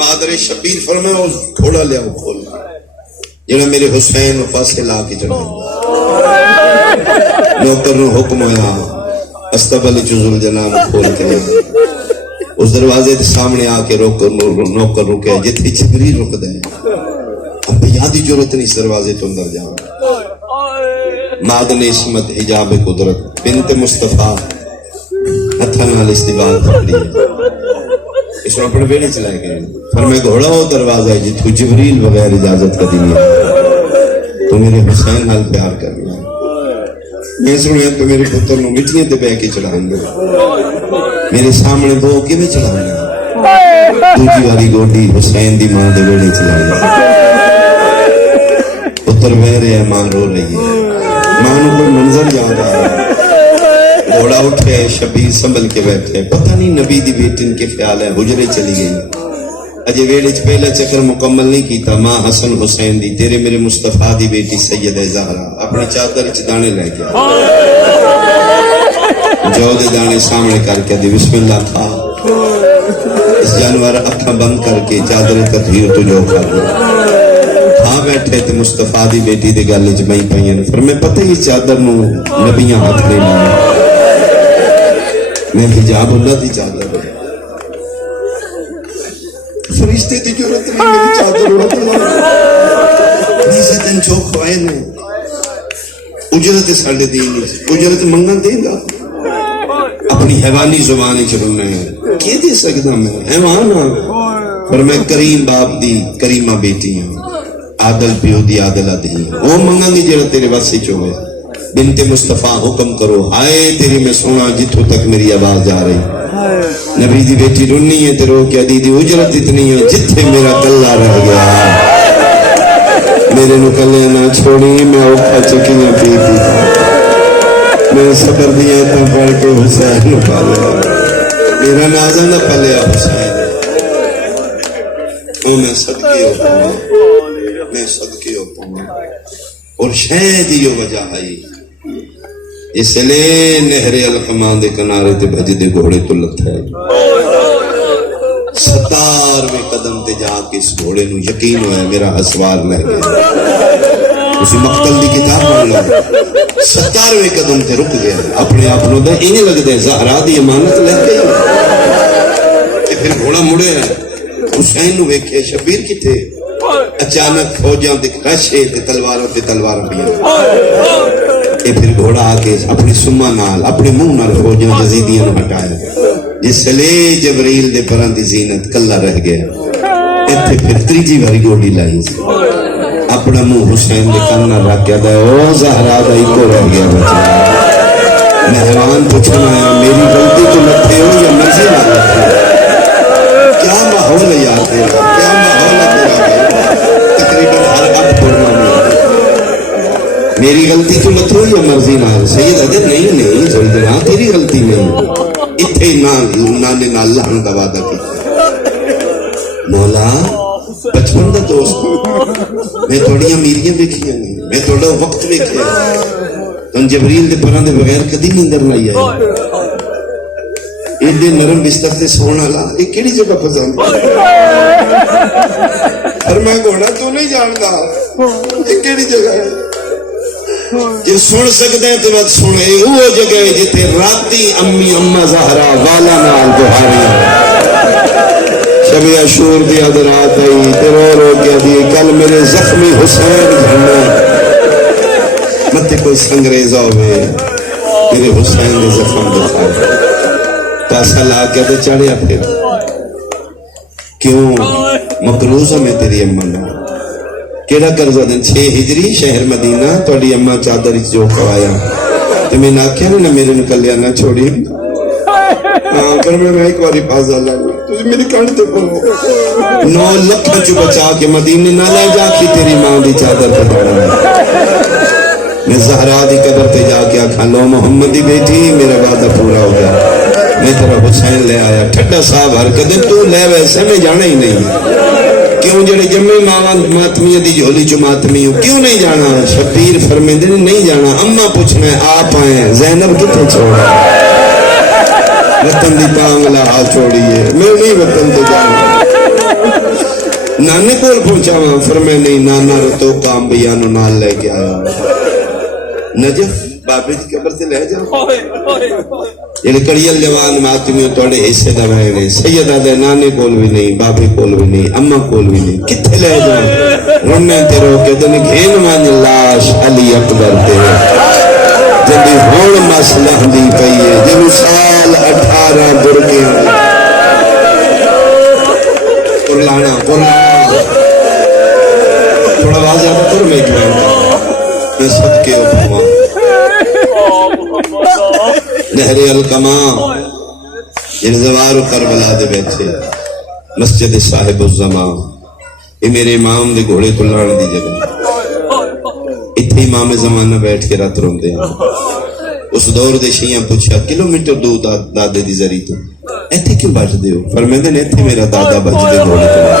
مادر شبیر فرمائے وہ گھوڑا لیا وہ کھول جنہا میرے حسین و پاسے لا کے چڑھا، نوکر نو حکم ہویا استقبال چوزل جناب کھول کے اس دروازے دے سامنے آ کے نوکر رکے، جتنی جبریل رک دے، اب یادی ضرورت نہیں اس دروازے تو اندر جاؤ، مادن عصمت حجاب قدرت بنت مصطفیٰ ہتھاں نال استقبال پکڑی، اس نے اپنے بیڑے چلائے گئے، فرمائے گھوڑا وہ دروازہ ہے جتو جبریل بغیر اجازت کا دی ہے، تو میرے حسین حال پیار کرنا، میں سنیا تو میرے پتر نو مٹیاں تے بے کے چڑھائیں گے، میرے سامنے دو کے میں چڑھائیں گے، دوجی والی گوڈی حسین دی ماں دے بیڑے چلائیں گے، پتر بہ رہے ہیں، ماں رو رہی ہے، ماں نو کوئی منظر یاد آ رہا ہے، گھوڑا اٹھے، شبیر سنبھل کے بیٹھے، پتہ نہیں نبی دی بیٹن کے خیال ہے، حجرے چلی گئی، اجے ویڑے چ پہلا چکر مکمل نہیں کیتا، ماں حسن حسین دی تیرے میرے مصطفیٰ دی بیٹی سیدہ زہرا اپنی چادر چ دانے لے گیا، جو دے دانے سامنے کر کے دی بسم اللہ کھا، اس جانور اکھاں بند کر کے چادر تطہیر تو جو کھا دو، کھا بیٹھے تے مصطفیٰ دی بیٹی دے گل وچ میں پئیاں، فرمائے پتہ یہ چادر نو نبیاں ہاتھ نہیں لایا، میں حجاب اللہ دی چادر ہے، فرشتے دی ضرورت نہیں میری چادر اڑا دے، نیسے دن چوک ہوئے نے، اجرت ساڑھے دین، اجرت منگن دے گا، اپنی حیوانی زبانی چلنے ہیں، کیا دے سکتا میں، حیوان ہاں، فرمائے کریم باپ دی کریمہ بیٹی ہیں، عادل پیو دی عادلہ دی، وہ منگن دی جرت تیرے واسے چوئے، بنت مصطفیٰ حکم کرو، ہائے تیری میں سونا جتوں تک میری آواز جا رہی، نبی دی بیٹی رونی ہے تیرو کیا دی اجرت اتنی ہے جتھے میرا کلہ رہ گیا، میرے نو کلے نہ چھوڑی، میں اوکھا چکیاں پی دی، میں صبر دیا تو پڑھ کے حسین نو پالیا، میرا نازل نہ پلیا حسین، او میں صدقے ہو پاؤں، میں صدقے ہو پاؤں، اور شاید یہ وجہ ہے اس لئے نہر الحمان دے کنارے تے بھج دے گھوڑے تو لتھا ہے، 17ویں قدم تے جا کے اس گھوڑے نو یقین ہویا میرا اسوار لے گیا. اسی مقتل دی کتاب پڑھ لو. 17ویں قدم تے رک گیا. اپنے آپ نو دے انہیں لگ دے زہرا دی امانت لے گئی. پھر گھوڑا مڑے حسین نو ویکھے شبیر کتے. اچانک فوجاں دے رشے تے تلواراں تے تلواراں پیاں. اے پھر گھوڑا آ کے اپنی سما نال اپنے منہ نال فوجاں یزیدیاں نو ہٹایا. جس لے جبریل دے پراں دی زینت کلا رہ گیا. ایتھے پھر تیجی واری گولی لائی. اپنا منہ حسین دے کان نال رکھ کے او زہرا دا ایکو رہ گیا بچہ. مہمان پوچھنا آیا میری غلطی تو لکھے ہو یا مرضی نہ لکھے. کیا ماحول ہے یار تیرا, کیا ماحول ہے تیرا. تقریباً ہر اب پڑھنا میں میری غلطی تو لکھے ہو یا مرضی نہ. سید ادھر نہیں سیدنا تیری غلطی نہیں. اتھے نانے نال لہن دا وعدہ کی. مولا بچپن دا دوست میں تھوڑی امیریاں دیکھیاں نہیں, میں تھوڑا وقت دیکھیا. تن جبریل دے پراں دے بغیر کدی نیندر نہیں آئی. ایڈے نرم بستر تے سونا والا یہ کیڑی جگہ پسند پر میں گھوڑا تو نہیں جاندا یہ کیڑی جگہ ہے. جی سن سکتے ہیں تو بات سنے وہ جگہ ہے جتے راتی امی اما زہرا والا نال دہاری شب عاشور دی رات آئی تے رو رو کے دی کل میرے زخمی حسین جھنڈا مت کوئی سنگریزا ہوئے میرے حسین دے زخم دکھا پاسا لا کے دے چڑھیا. پھر کیوں مقروض ہے میں تیری اما نال. کیڑا قرضہ دن 6 ہجری شہر مدینہ تھوڑی اما چادر جو کھوایا تے میں آکھیا نہ میرے نکلیا نہ چھوڑی. کر میں ایک باری پازا لا تجھے میری کان تے پڑو 9 لکھ چ بچا کے مدینے نہ لے جا کے تیری ماں دی چادر تے پڑا. میں زہرا دی قبر تے جا کے آکھاں لو محمد دی بیٹی میرا وعدہ پورا ہو گیا. میں تیرا حسین لے آیا. ٹھڈا صاحب حرکت تو لے ویسے میں جانا ہی نہیں. کیوں جڑے جمعی ماواں ماتمیہ دی جھولی چ ماتمی ہو کیوں نہیں جانا. شبیر فرمیندے نے نہیں جانا. اما پوچھنا ہے آپ آئے زینب کتنے چھوڑا وطن دی ٹانگ لا چھوڑیے میں نہیں وطن تے جانا. نانے کول پہنچا وہاں فرمائے نہیں نانا رتو کام بیانو نال لے کے آیا. نجف بابے کی قبر سے لے جاؤ یہ کڑیل جوان ماتمیوں توڑے حصے دا وینے سیدہ دے نانے کول بھی نہیں بابے کول بھی نہیں اما کول بھی نہیں کتھے لے جاؤ. رونے تے رو کے دن گھین مان لاش علی اکبر دے جدی ہون مسلح دی پئیے جنو سال 18 برگے قرلانا تھوڑا واضح بطر میں کیوں میں سب کے اپنوا نہر القماں انزوار کربلا دے بیٹھے مسجد صاحب الزمان یہ میرے امام دے گھوڑے کلان دی جگہ. اتھے امام زمانہ بیٹھ کے رات روندے ہیں. اس دور دے شیعہ پوچھا کلومیٹر دور دادے دی زری تو ایتھے کیوں بچ دے ہو. فرمیندے نے ایتھے میرا دادا بچ دے گھوڑے کلان.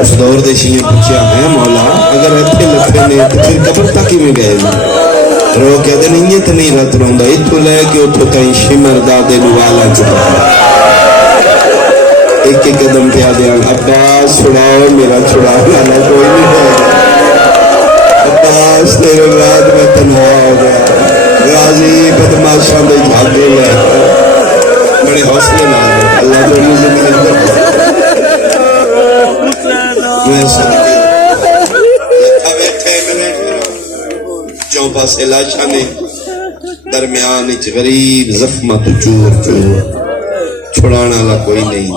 اس دور دے شیعہ پوچھا ہے مولا اگر ایتھے لکھے نے تو پھر قبر تک ہی میں گئے رو کہتے نہیں یہ تو نہیں رات روندا اتھو لے کے اتھو کہیں شمر دادے نوالا چکا ایک ایک قدم پہ آدھے عباس چھڑاؤ میرا چھڑاؤ لالا کوئی نہیں ہے. عباس تیرے بعد میں تنہا ہو گیا غازی بدماشاں دے جھاگے لے بڑے حوصلے نال اللہ تیری زندگی کرتا میں سب چون پاسے لاشا نے درمیان اچ غریب زخمت چور چور چھڑانا لا کوئی نہیں.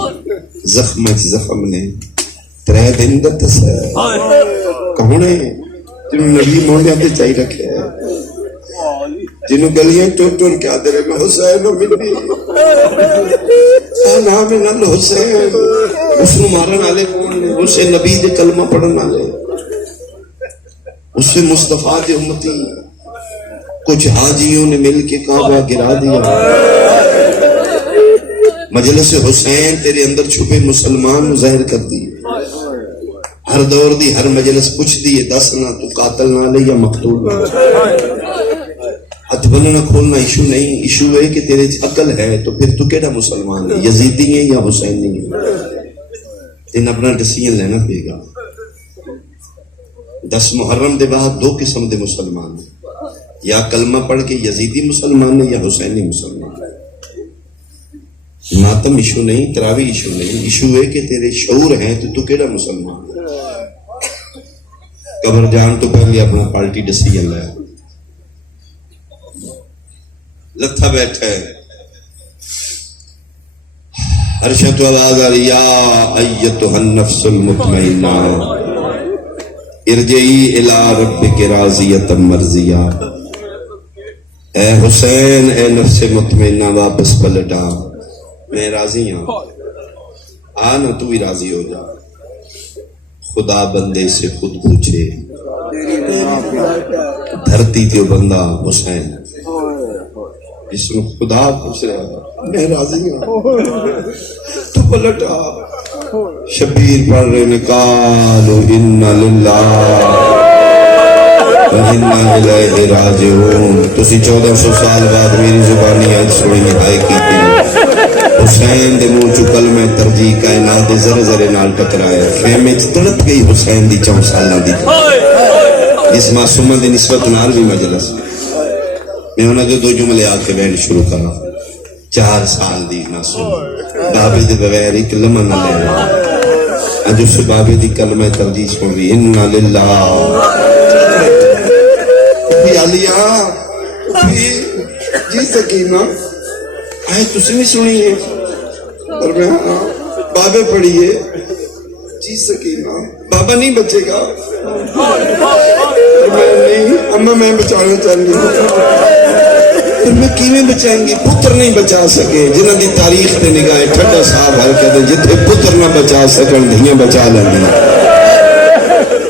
زخمت زخم نے 3 دن دا تسا کون ہے جنہوں نبی مولیاں تے چاہی رکھے ہے جنہوں گلیاں ٹوٹ ٹوٹ کے آدھے رہے میں حسین و منی نام نال حسین اس نو مارن آلے کون ہے اسے نبی دے کلمہ پڑھن آلے اس سے مصطفیٰ دے امتی کچھ حاجیوں نے مل کے کعبہ گرا دیا. مجلس حسین تیرے اندر چھپے مسلمان ظاہر کر دی. ہر دور دی ہر مجلس پوچھ دیئے 10 نہ تو قاتل نہ لے یا مقتول نہ. ہاتھ بننا کھولنا ایشو نہیں، ایشو ہے کہ تیرے عقل ہے تو پھر تو کیڑا مسلمان ہے، یزیدی ہے یا حسینی ہے؟ تین اپنا ڈیسیژن لینا پے گا۔ 10 محرم دے بعد 2 قسم دے مسلمان ہیں، یا کلمہ پڑھ کے یزیدی مسلمان ہے یا حسینی مسلمان ہے۔ ماتم ایشو نہیں، تراوی ایشو نہیں، ایشو ہے کہ تیرے شعور ہیں تو کیڑا مسلمان ہے۔ قبر جان تو پہلے اپنا پارٹی ڈیسیژن لے، لتھا بیٹھا ہے ارشد والا یا ایتھا النفس المطمئنہ ارجعی الی ربک راضیۃ مرضیہ، اے حسین اے نفس مطمئنہ واپس پلٹا، میں راضی ہوں، آنا تو بھی راضی ہو جا۔ خدا بندے سے خود پوچھے، دھرتی تھی وہ بندہ حسین، جس میں خدا پوچھ رہا ہے میں راضی ہوں، تو پلٹا۔ شبیر پڑھ رہے نے قالوا انا للہ و انا الیہ راجعون۔ تسی 1400 سال بعد میری زبانی اج سنی ہائے کی حسین دے منہ چو کلمہ ترجیح کائنات دے ذرے ذرے نال ٹکرایا، خیمے چ تڑپ گئی حسین دی 4 سالاں دی اس معصومہ دی نسبت نال بھی مجلس۔ میں انہاں دے 2 جملے آ کے بیان شروع کرا۔ 4 سال دی معصوم بابے دے بغیر ایک لمحہ نہ لے، اج اس بابے دی کلمہ ترجیح سن رہی انا للہ۔ بھی علیہ بھی جی سکینہ آئے تسی بھی سنی ہے، بابے پڑھیے جی سکینہ، بابا نہیں بچے گا، میں نہیں اما میں بچانا چاہیے، پھر میں کیویں بچائیں گی؟ پتر نہیں بچا سکے، جنہاں دی تاریخ تے نگاہ ٹھڈا صاحب ہر کہتے جتھے پتر نہ بچا سکن دھیاں بچا لیں۔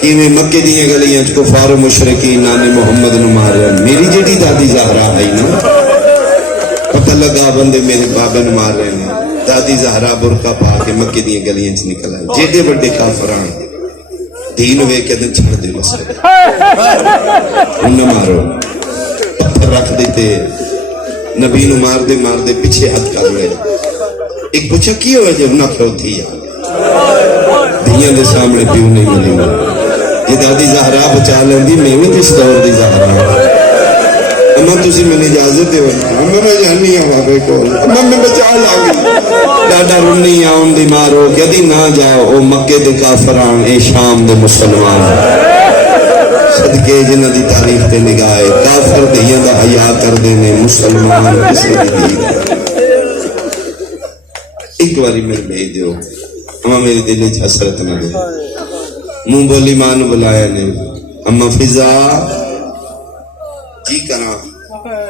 کیویں مکے دیاں گلیاں چ کفار و مشرکین نانے محمد نو مارے، میری جیڑی دادی زہرا آئی نا پتہ لگا بندے میرے بابے نو مار رہے ہیں، دادی زہرا برقع پا کے مکے دیاں گلیاں چ نکل آئے، جیڈے بڑے کافران دین ہوئے کہ دن چھڑ دے مسئلے انہاں مارو، پتھر رکھ دیتے، نبی نو مار دے پیچھے ہاتھ کر لے۔ ایک پوچھا کی ہوئے جب نہ کھو تھی دنیا دے سامنے پیو نہیں ملی، یہ دادی زہرا بچا لیندی میں بھی جس دور دی زہرا۔ اما تسی میں نے اجازت دے ورنہ اما میں جانی ہوں بابے کو، اما میں بچا لاگی ڈاڈا رنی آن دی مارو کدی نہ جاؤ او مکے دے کافران اے شام دے مسلمان، صدقے جنہ دی تاریخ تے نگاہے کافر دیاں دا حیا کر دینے، مسلمان کسی دی دید۔ ایک باری میرے بھیج دیو، اما میرے دل وچ حسرت نہ دے، منہ بولی ماں نو بلایا نے، اما فضا جی کنا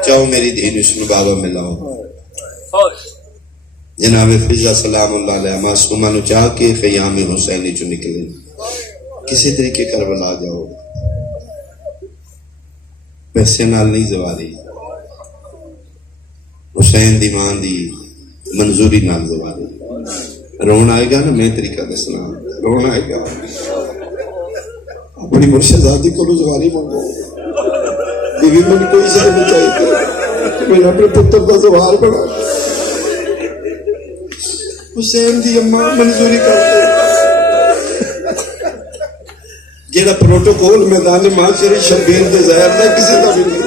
چاہو میری دین اس میں بابا ملاؤ۔ جناب فضا سلام اللہ علیہ معصومہ نو چاہ کے خیام حسینی چو نکلے، کسی طریقے کربلا جاؤ، پیسے نال نہیں زواری، حسین دی ماں دی منظوری نال زواری۔ رون آئے گا نا میں طریقہ دسنا، رون آئے گا اپنی مرشدادی کو روزگاری مانگو، بیوی من کوئی شے نہیں چاہیے، میں اپنے پتر دا زوار بنا، حسین دی اماں منظوری کرتے، جیڑا پروٹوکول میدان معاشرے شبیر دے ظاہر دا کسی دا بھی نہیں۔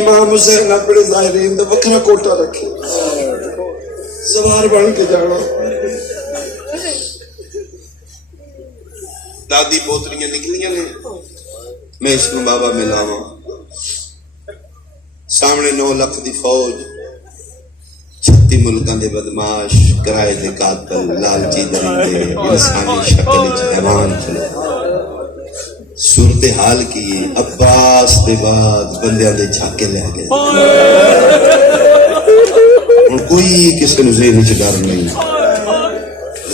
امام حسین اپنے ظاہرین دا وکھرا کوٹا رکھے، زوار بن کے جانا۔ دادی پوتریاں نکلیاں نے، میں اس کو بابا ملاواں، سامنے 9 لاکھ دی فوج، 36 ملکاں دے بدماش، کرائے دے قاتل، لالچی درندے، انسانی شکل وچ حیوان کھلے۔ صورتحال کی عباس دے بعد بندیاں دے چھاکے لے گئے، اور کوئی کسی نو ذہن وچ ڈر نہیں۔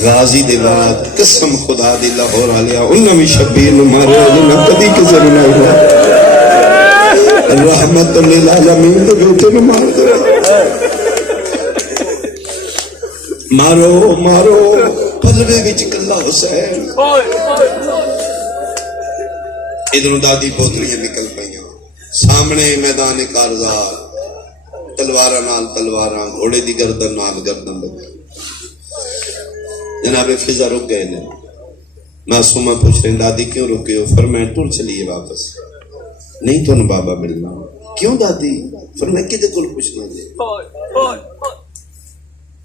غازی دے بعد قسم خدا دی لاہور آلیا انہاں بھی شبیر نو ماریا جنہاں کدی کسی نو نہیں ہوا، رحمت للعالمین دے بیٹے نو مار دے، مارو مارو پلوے وچ کلا حسین۔ ادھروں دادی پوتریاں نکل پئیاں، سامنے میدان کارزار تلواراں نال تلواراں، گھوڑے دی گردن نال گردن لگی. جناب فضا رک گئے نے. معصومہ پوچھ رہے دادی کیوں رکے ہو؟ فرمایا ٹر چلیے واپس، نہیں تو بابا ملنا. کیوں دادی؟ فرمایا کدے کول پوچھنا جی،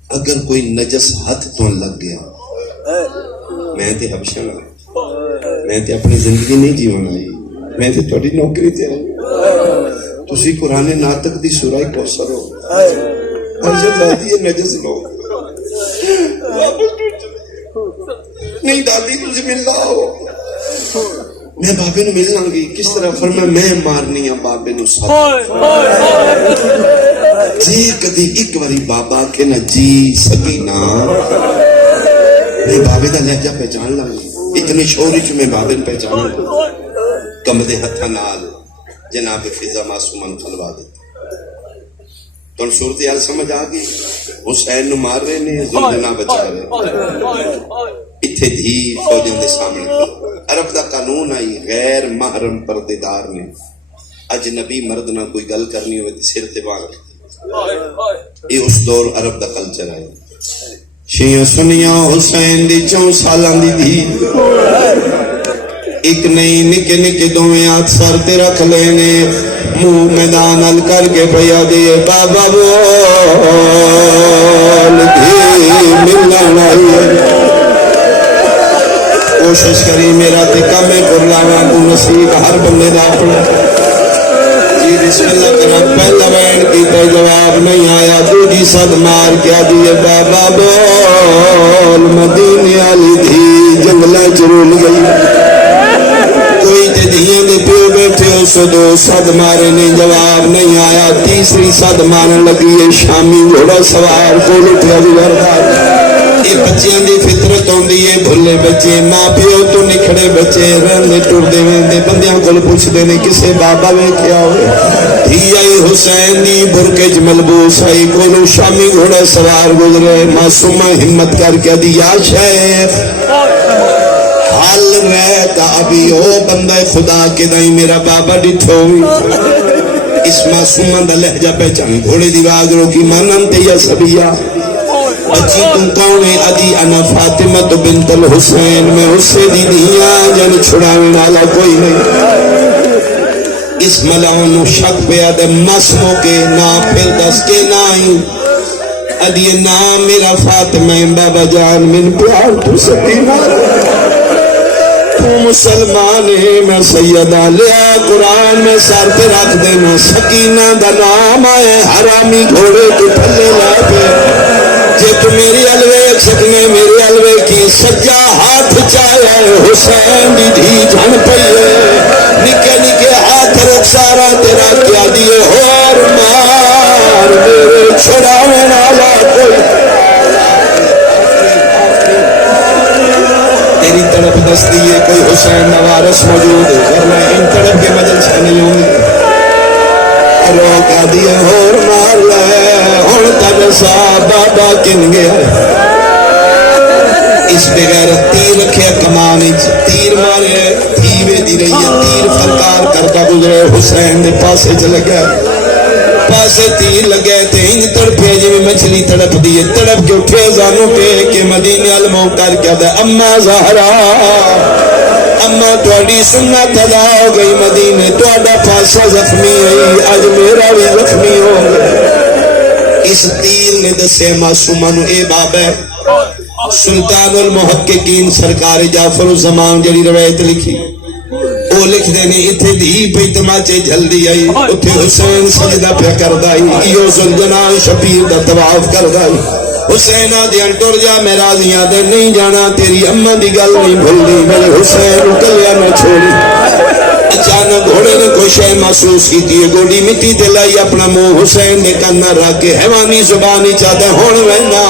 اگر کوئی نجس ہاتھ تو لگ گیا میں تے حبشہ نہ، میں تے اپنی زندگی نہیں جیون آئی، میں تے تھوڑی نوکری تے آئی. تسی قرآن ناطق دی سورہ کوثر ہو، ارشد دادی یہ نجس لوگ نہیں دادی تجھے ملنا ہو. میں بابے نو ملنا گی کس طرح؟ فرمایا میں مارنی ہاں بابے نو سب. جی کدی ایک واری بابا کے نہ جی سکینہ، میں بابے دا لہجہ پہچان لگی. اتنے شوری چ میں بابے نو پہچان لگی. کمدے ہتھاں نال جناب فضا معصومہ کھلوا دیتا. تو صورتحال سمجھ آ گئی. حسین نو مار رہے نے، ذوالجناح بچا رہے. اتھے دھی فوجوں دے سامنے. عرب دا قانون آئی غیر محرم پردیدار نے اجنبی مرد نہ کوئی گل کرنی ہوئے سر تے بانھ. یہ اس دور عرب دا کلچر آئی. شیعہ سنیاں حسین دی 4 سالاں دی دھی ایک نہیں نکے نکے دوویں ہاتھ سر تے رکھ لینے، منہ میدان ال کر کے پیا دیے بابا بول دھی ملن آئی. کوشش کری میرا تے کمے پر لاوا تو نصیب ہر بندے دا اپنا. جی بسم اللہ کرا پہلا وین کی کوئی جواب نہیں آیا. دوجی صد مار کیا دیے بابا بول مدینے والی دھی جنگلہ چرول گئی. کوئی تے دھیاں دے پیو بیٹھے ہو سو 2 صد مارے نے جواب نہیں آیا. تیسری صد مارن لگی ہے شامی گھوڑا سوار کو لٹیا بھی گردار. یہ بچیاں دی فطرت ہوندی ہے بھلے بچے ماں پیو تو نکھڑے بچے رہندے ٹردے ویندے بندیاں کول پوچھدے نے کسے بابا ویکھیا ہوئے. دھی آئی حسین دی برقے چ ملبوس آئی کولو شامی گھوڑا سوار گزرے. معصومہ ہمت کر کے دی یا شیخ حال رہتا ابھی او بندہ خدا کے دائی میرا بابا ڈٹھو ہوئی. اس معصومہ دا لہجہ پہچان گھوڑے دی آواز روکی مانن تے یا سبیہ بچی تم کون ہے؟ ادی انا فاطمہ تو بنت الحسین، میں اس سے دی دیاں جن چھڑانے والا کوئی نہیں. اس ملعون شک پہ آدھے مسموں کے نا پھر دس کے نائی ادی نام میرا فاطمہ بابا جان من پیار تو سکینہ تو مسلمان ہے میں سیدہ لیا قرآن میں سر پہ رکھ دینا. سکینہ دا نام آئے حرامی گھوڑے کے پھلے لائے پہ. جے تو میری الوے سکنے میری الوے کی سجا ہاتھ چاہے حسین دی دھی جھن پئیے نکے نکے ہاتھ رکھ سارا تیرا کیا دیے اور مار میرے چھڑاوے والا کوئی. تیری طرف دس دیے کوئی حسین نوارس موجود ہے ورنہ ان طرف کے مجلس نہیں ہوں گے. روکا دیے اور مار لے ہون تک سا بابا کن گیا. اس بغیر تیر رکھے کمانے تیر مارے تھیوے دی رہی ہے تیر فرکار کرتا گزرے. حسین نے پاسے چلے گئے پاسے تیر لگے تھے انج تڑپے جی میں مچھلی تڑپ دیے تڑپ کے اٹھے زانوں پہ کہ مدینے علموں کر کیا دے اما زہرا اما توڑی سنت ادا ہو گئی مدینے توڑا پاسا زخمی ہے آج میرا بھی زخمی ہو گئے. اس تیر نے دسے معصومہ نو اے باب ہے سلطان المحققین سرکار جعفر الزمان جڑی روایت لکھی وہ لکھ دینے اتھے دی پہ تماچے جلدی آئی اتھے حسین سجدہ پہ کردائی ایو ذوالجلال شبیر دا طواف کردائی. حسین آدھیاں ٹر جا میں راضیاں دے نہیں جانا تیری اماں دی گل نہیں بھولنی میرے حسین کلیا نہ چھوڑی. اچانک گھوڑے نے کوئی شے محسوس کی تھی گوڑی مٹی تے لائی اپنا منہ حسین نے کنا رکھ کے حیوانی زبانی چاہتا ہون وینا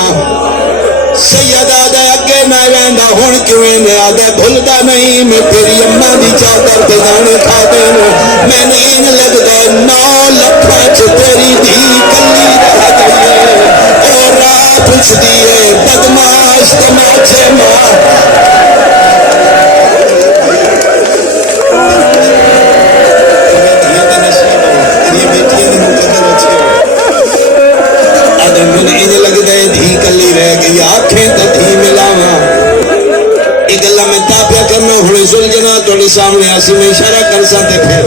سید آدھا اگے نہ ویندا ہون کیویں نے آدھا بھولدا نہیں میں تیری اماں دی چادر تے دانے کھا دینا میں نہیں لگدا 9 لکھاں چ تیری دھی کلی رہ گئی اور راہ پوچھ دیے بدماش تماچے مار. دے سامنے آسی میں اشارہ کر ساتے پھر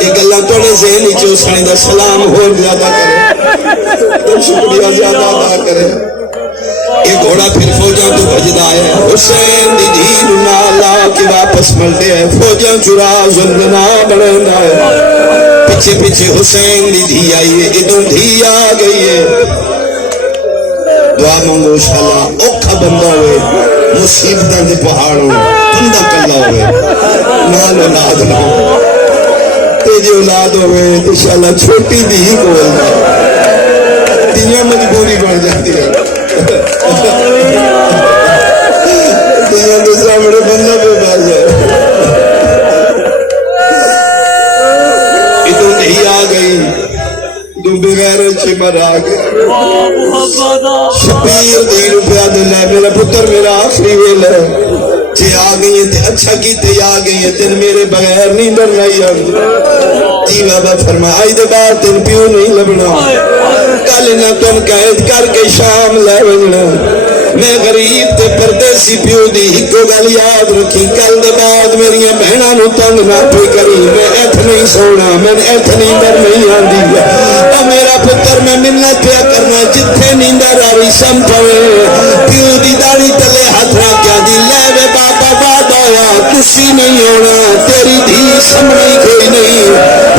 ایک اللہ توڑے ذہن ہی چوسنے دا سلام ہو زیادہ کرے تو شکریہ زیادہ ادا کرے ایک گھوڑا پھر فوجاں تو بھجدا ہے حسین دی دین نالا کی واپس ملتے ہیں فوجاں چرا زندنا بڑھنا ہے پیچھے پیچھے حسین دی دھی آئی ہے ادھوں دھی آ گئی ہے دعا مانگو شاءاللہ اوکھا بندہ ہوئے مصیبتاں دے پہاڑوں بندہ کلا ہوئے نال اولاد نہ تیجی اولاد ہوئے انشاءاللہ چھوٹی دی ہی بولنا دنیا مجبوری بڑھ جاتی ہے دنیا کے سامنے بندہ پہ بار جائے ادھوں نہیں آ گئی دو بغیر چمر آ گئے شبیر دی روپیہ دلے میرا پتر میرا آخری ویل ہے جی آ گئی ہے تے اچھا کیتے آ گئی ہے تین میرے بغیر نہیں ڈر رہی آگئی جی بابا فرمایا آئی دے بعد تین پیو نہیں لبنا کل نہ تم قید کر کے شام لے بجنا میں غریب تے پردیسی پیو دی ہکو گل یاد رکھی کل دے بعد میری بہناں نو تنگ نہ پئی کری میں ایتھ نہیں سونا میں ایتھ نیندر نہیں آندی او میرا پتر میں منت پیا کرنا جتھے نیندر آوی سم پوے پیو دی داڑھی تلے ہاتھ رکھیا دی لے وے بابا باد ہویا کسی نہیں ہونا تیری دھی سمجھی کوئی نہیں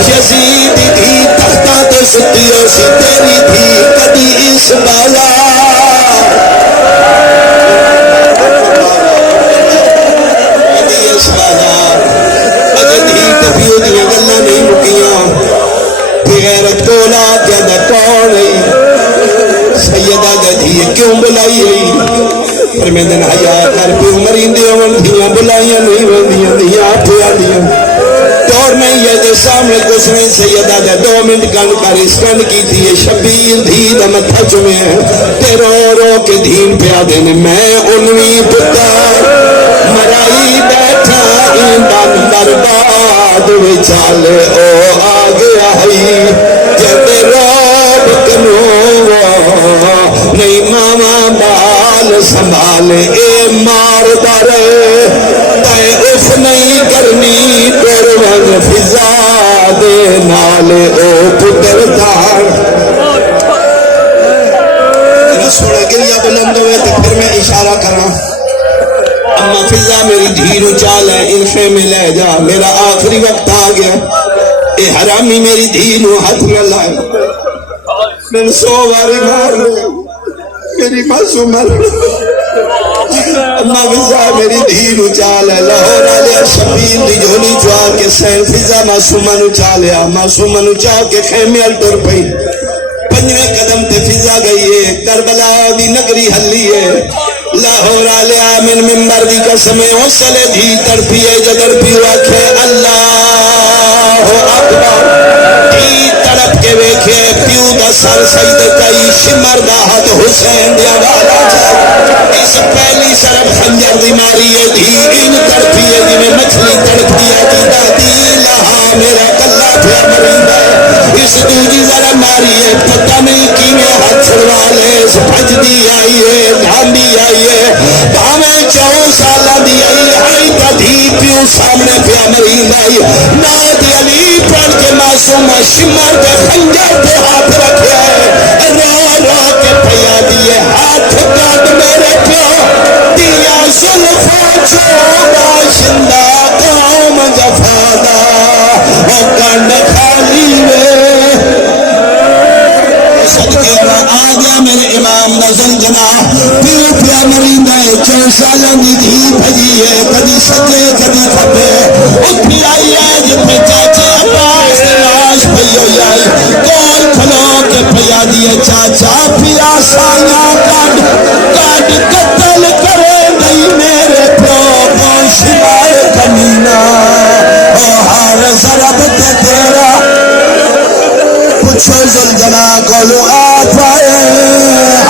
یزید دی دھی تختہ تے ستی ہو سی تیری دھی کدی اس بالا غیرت کو اولاد زیادہ کون ہے سیدہ دھی کیوں بلائی ہے پر میں دن حیا کر پیو مرین دیوں دھیاں بلائیاں نہیں ہوندیاں دھیاں پھیا دیاں دور میں یہ دے سامنے کچھ میں سیدہ دے 2 منٹ گن کر اس گن کی تھی شبیر دھی دا متھا چمے تے رو رو کے دھین پیا دین میں انوی پتر مرائی بیٹھا ایندان برباد وچال او آ گیا ہے جب روب کنو نہیں ماما بال سنبھال اے مار در تے اف نہیں کرنی پروان فضا دے نال او پتر دار سوڑا گریا بلند ہوئے تو پھر میں اشارہ کرا اما فضا میری دھیر چال ہے انفے میں لے جا میرا آخری وقت آ گیا اے حرامی میری دھیر ہاتھ نہ لائے میں 100 باری مار رہے میری معصوم مر اما فضا میری دھیر چال ہے لاہور آلیا شبیر دی جھولی چاہ کے سین فضا معصومہ نو چالیا معصومہ نو چاہ کے خیمے الٹر پئی 5 قدم تے فضا گئی ہے کربلا دی نگری ہلی ہے لاہور آلیا من منبر دی قسمیں حسلے دھی تڑپیے جدر پیو آکھے اللہ اکبر دھی تڑپ کے ویکھے پیو دا سر سجدے کئی شمر دا حد حسین دیا والا جائے اس پہلی سرب خنجر دی ماری ہے دھی ان تڑپیے دی میں مچھلی تڑپیا دی دادی لہا میرا کلا پیا مریندہ اس دوجی ذرا ماری ہے پتہ نہیں کی میں ہاتھ چھڑوا لے اس بھج دی آئی ہے دھاندی آئی ہے بھامیں 4 سالہ دی آئی تا دھی پیو سامنے پیا مرین آئی ناد علی پڑھ کے معصومہ شمر دے خنجر پہ ہاتھ رکھے ہے رو رو کے پیا دیئے ہاتھ کاٹ میرے پیو دیا سلفہ چھوڑا شندہ قوم جفادہ اور کنڈ خالی میں صدقے آ گیا میرے امام نظر جنا پیو پیا مرینہ ہے 4 سالہ دی دھی بھجی ہے کدی سکے کدی کھپے اٹھی آئی ہے جب چاچے عباس لاش پھیو آئی کول کھلو کے پیا دیے چاچا پیا سایاں کاٹ قتل کرے نہیں میرے پیو کو شمار کمینہ او ہار ضرب تے تیرا پوچھو زلجنا کولو آفائے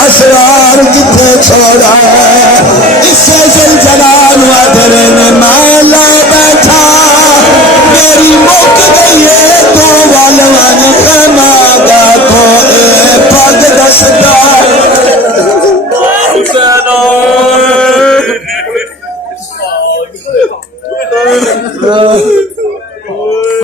اسرار کتے چھوڑا ہے اس سے زلجنا نوادرین مائے